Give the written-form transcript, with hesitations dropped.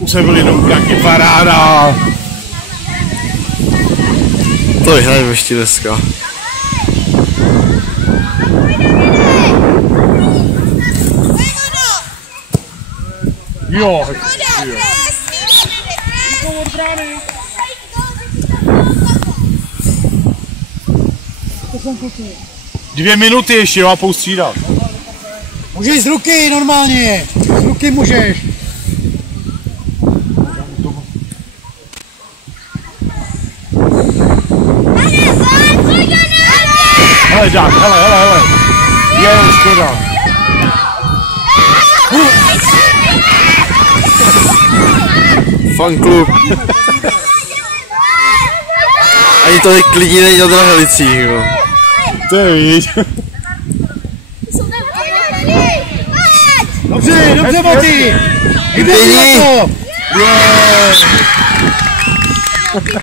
Už jsme byli jenom nějaký paráda. To vyhrajeme ještě dneska. Jo. 2 minuty ještě, jo, a poustřídat. Můžeš z ruky normálně, z ruky můžeš. Hele, Jack, hele. Je, škoda. Fanklub. Ani to klidně není na Drahelicích, jo. To je víš. Dobře, Boty! Vypění! Jdeme na to!